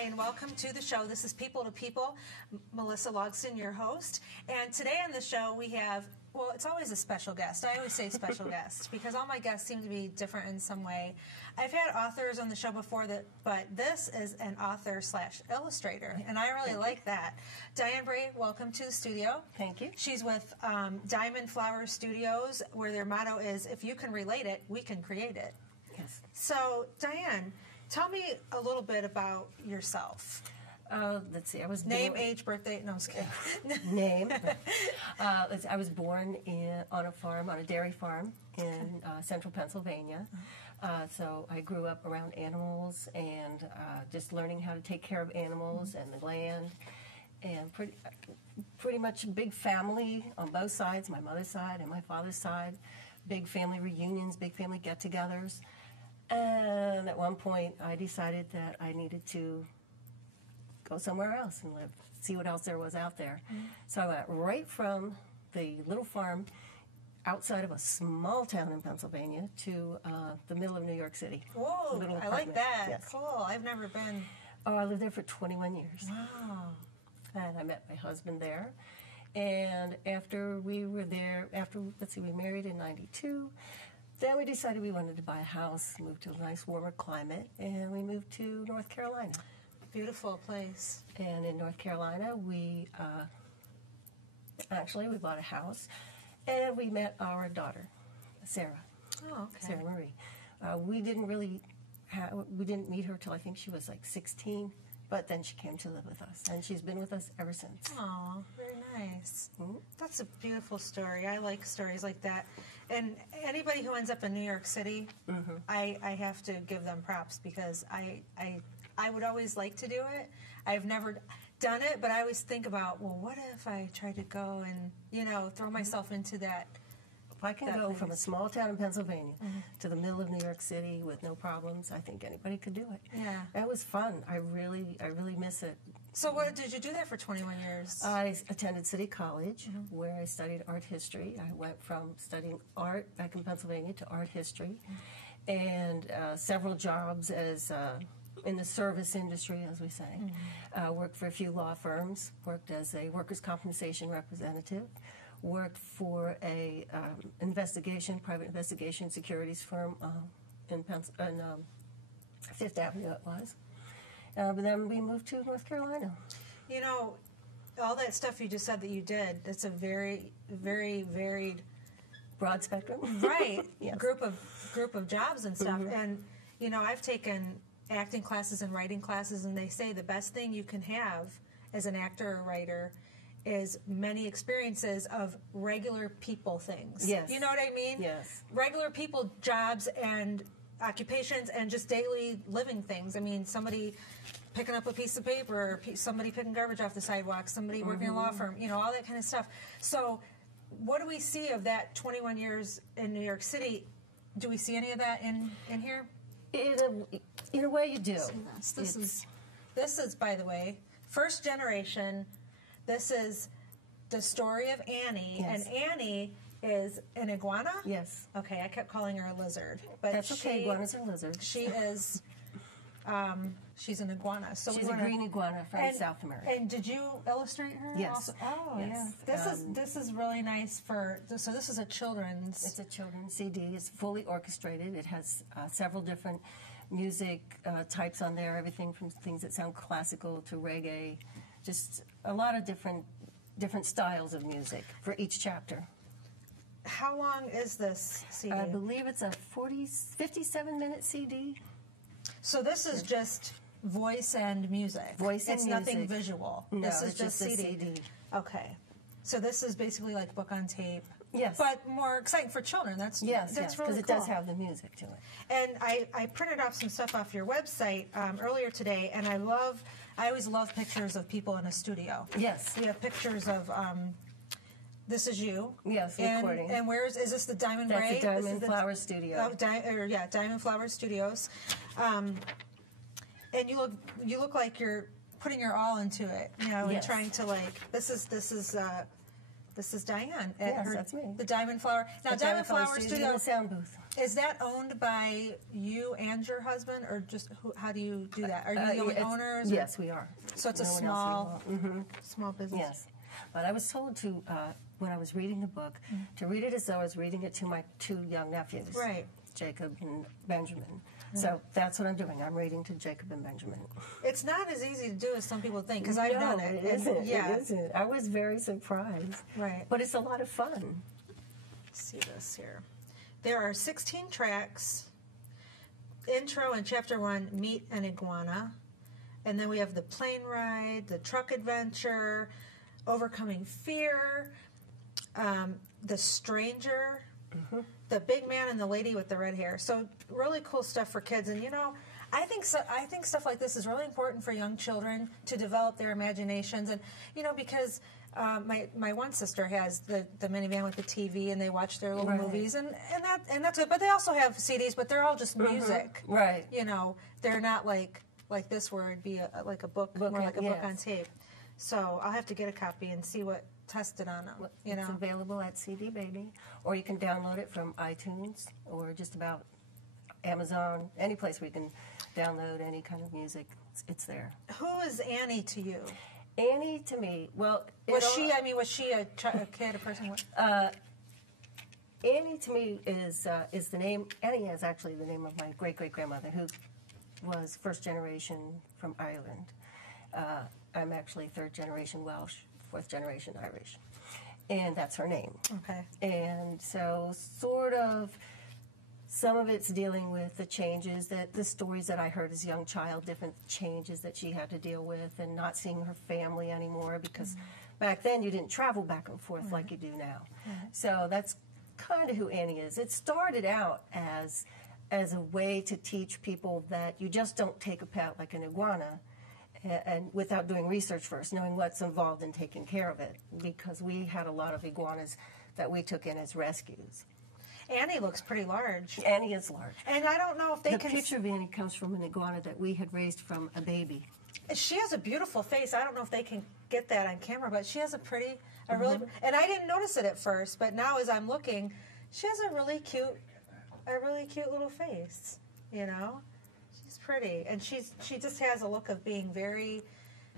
Hi, and welcome to the show. This is People to People. Melissa Logsdon, your host. And today on the show we have, well, it's always a special guest. I always say special guest because all my guests seem to be different in some way. I've had authors on the show before, but this is an author/illustrator, and I really like that. Diane Bray, welcome to the studio. Thank you. She's with Diamond Flower Studios, where their motto is, if you can relate it, we can create it. Yes. So, Diane, tell me a little bit about yourself. Let's see. I was Name, born, age, birthday. No, I was kidding. name. I was born on a farm, on a dairy farm in central Pennsylvania. So I grew up around animals and just learning how to take care of animals and the land. And pretty much a big family on both sides, my mother's side and my father's side. Big family reunions, big family get-togethers. And at one point, I decided that I needed to go somewhere else and live, see what else there was out there. Mm-hmm. So I went right from the little farm outside of a small town in Pennsylvania to the middle of New York City. Whoa, I like that. Yes. Cool. I've never been. Oh, I lived there for 21 years. Wow. And I met my husband there. And after we were there, we married in '92. Then we decided we wanted to buy a house, move to a nice warmer climate, and we moved to North Carolina. Beautiful place. And in North Carolina, we bought a house, and we met our daughter, Sarah. Oh, okay. Sarah Marie. We didn't meet her till I think she was like 16, but then she came to live with us, and she's been with us ever since. Oh, very nice. Mm-hmm. That's a beautiful story. I like stories like that. And anybody who ends up in New York City, mm-hmm. I have to give them props because I would always like to do it. I've never done it, but I always think about, well, what if I tried to go and, throw myself into that. If I can go from a small town in Pennsylvania mm-hmm. to the middle of New York City with no problems, I think anybody could do it. Yeah. It was fun. I really miss it. So what did you do there for 21 years? I attended City College, mm-hmm. Mm-hmm. where I studied art history. I went from studying art back in Pennsylvania to art history, mm-hmm. and several jobs as in the service industry, as we say. Mm-hmm. Worked for a few law firms, worked as a workers' compensation representative, worked for a private investigation securities firm in Fifth Avenue it was. But then we moved to North Carolina. All that stuff you just said that you did, that's a very, very varied... Broad spectrum. Right. Yes. Group of jobs and stuff. Mm-hmm. And, I've taken acting classes and writing classes, and they say the best thing you can have as an actor or writer is many experiences of regular people things. Yes. You know what I mean? Yes. Regular people, jobs, and occupations, and just daily living things. I mean, somebody picking up a piece of paper, somebody picking garbage off the sidewalk, somebody working in a law firm, all that kind of stuff. So what do we see of that 21 years in New York City? Do we see any of that in here? In a way, you do. This is, by the way, first generation. This is the story of Annie, yes. and Annie is an iguana? Yes. Okay, I kept calling her a lizard. But that's okay, iguanas are lizards. She is, she's an iguana. So she's a green iguana from South America. And did you illustrate her? Yes. Also? Oh, yes. Yeah. This is really nice so this is a children's... It's a children's CD. It's fully orchestrated. It has several different music types on there, everything from things that sound classical to reggae, just a lot of different styles of music for each chapter. How long is this CD? I believe it's a 57-minute CD. So this is just voice and music. Voice and music. It's nothing visual. No, this is it's just a CD. Okay. So this is basically like book on tape. Yes. But more exciting for children. That's really cool. Because it does have the music to it. And I printed off some stuff off your website earlier today, and I always love pictures of people in a studio. Yes. We have pictures of... this is you. Yes, recording. And is this the Diamond Bray? That's the Diamond Flower Studio. Oh, Diamond Flower Studios. And you look like you're putting your all into it, yes. and trying to this This is Diane at Yes, that's me. the Diamond Flower. Now, Diamond Flower Studio in the sound booth. Is that owned by you and your husband, or just how do you do that? Are you the only owners? Yes, we are. So it's a No one small, else small business. Yes, but I was told to when I was reading the book to read it as though I was reading it to my 2 young nephews, Right. Jacob and Benjamin. So that's what I'm doing. I'm reading to Jacob and Benjamin. It's not as easy to do as some people think, because I've done it. It isn't. Yeah. It isn't. I was very surprised. Right. But it's a lot of fun. Let's see this here. There are 16 tracks. Intro in Chapter 1, Meet an Iguana. And then we have the plane ride, the truck adventure, overcoming fear, the stranger, the big man and the lady with the red hair. So really cool stuff for kids. And I think stuff like this is really important for young children to develop their imaginations. And because my one sister has the minivan with the TV, and they watch their little movies, and that's good. But they also have CDs, but they're all just music. Right. They're not like this, where it'd be like a book more like a book on tape. So I'll have to get a copy and see what tested on them. It's available at CD Baby, or you can download it from iTunes, or just about Amazon, any place where you can download any kind of music. It's there. Who is Annie to you? Annie to me, well, Was she a kid, a person? Annie to me is the name. Annie is actually the name of my great-great-grandmother, who was first generation from Ireland. I'm actually 3rd generation Welsh, 4th generation Irish, and that's her name. Okay. And so sort of some of it's dealing with the changes, the stories that I heard as a young child, different changes that she had to deal with, and not seeing her family anymore, because back then you didn't travel back and forth like you do now. So that's kind of who Annie is. It started out as a way to teach people that you just don't take a pet like an iguana and without doing research first, knowing what's involved in taking care of it, because we had a lot of iguanas that we took in as rescues. Annie looks pretty large. Annie is large. And I don't know if they the can... The picture of Annie comes from an iguana that we had raised from a baby. She has a beautiful face. I don't know if they can get that on camera, but she has a really... And I didn't notice it at first, but now as I'm looking, she has a really cute little face, She's pretty. And she just has a look of being very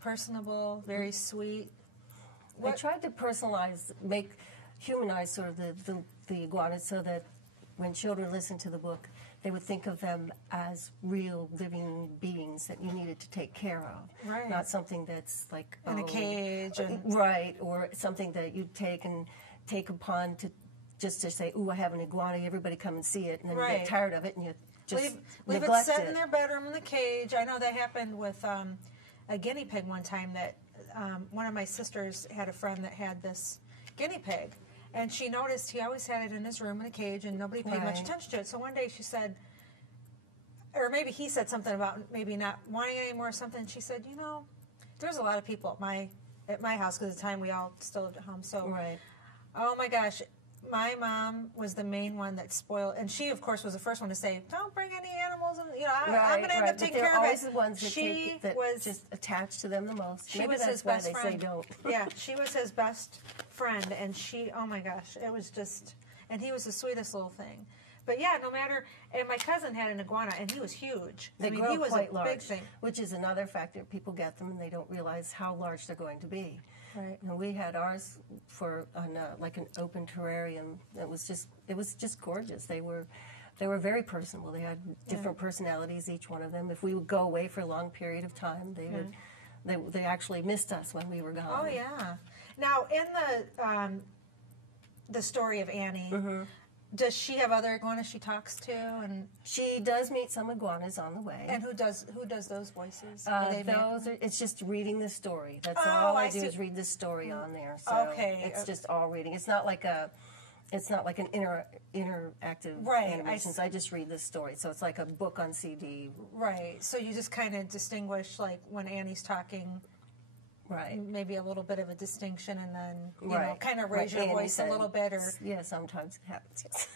personable, very sweet. I tried to humanize sort of the iguanas, so that when children listen to the book, they would think of them as real living beings that you needed to take care of. Right. Not something that's like in a cage. Right, or something that you take upon just to say, ooh, I have an iguana, everybody come and see it, and then you get tired of it and you just leave it set in their bedroom in the cage. I know that happened with a guinea pig one time. That one of my sisters had a friend that had this guinea pig, and she noticed he always had it in his room in a cage, and nobody paid much attention to it. So one day she said, or maybe he said something about maybe not wanting it anymore or something. And she said, there's a lot of people at my house, because at the time we all still lived at home. So, oh my gosh. My mom was the main one that spoiled, and she, of course, was the first one to say, "Don't bring any animals." And I'm going to end up taking care of it. Always the ones that was just attached to them the most. She Maybe was that's his why best they friend. say don't. Yeah, she was his best friend, and oh my gosh, it was just, and he was the sweetest little thing. But yeah, no matter, and my cousin had an iguana, and he was huge. He was quite large, big thing. Which is another factor. People get them and they don't realize how large they're going to be. Right. And we had ours on like an open terrarium. It was just gorgeous. They were very personable. They had different personalities, each one of them. If we would go away for a long period of time, they actually missed us when we were gone. Oh yeah. Now in the story of Annie. Does she have other iguanas she talks to? And she does meet some iguanas on the way. And who does those voices? It's just reading the story. That's all I do is read the story on there. So it's just all reading. It's not like an interactive animations. I just read the story. So it's like a book on CD. Right. So you just kind of distinguish, like when Annie's talking. Right. Maybe a little bit of a distinction, and then you know, kind of raise your voice a little bit, or yeah, sometimes it happens. Yes.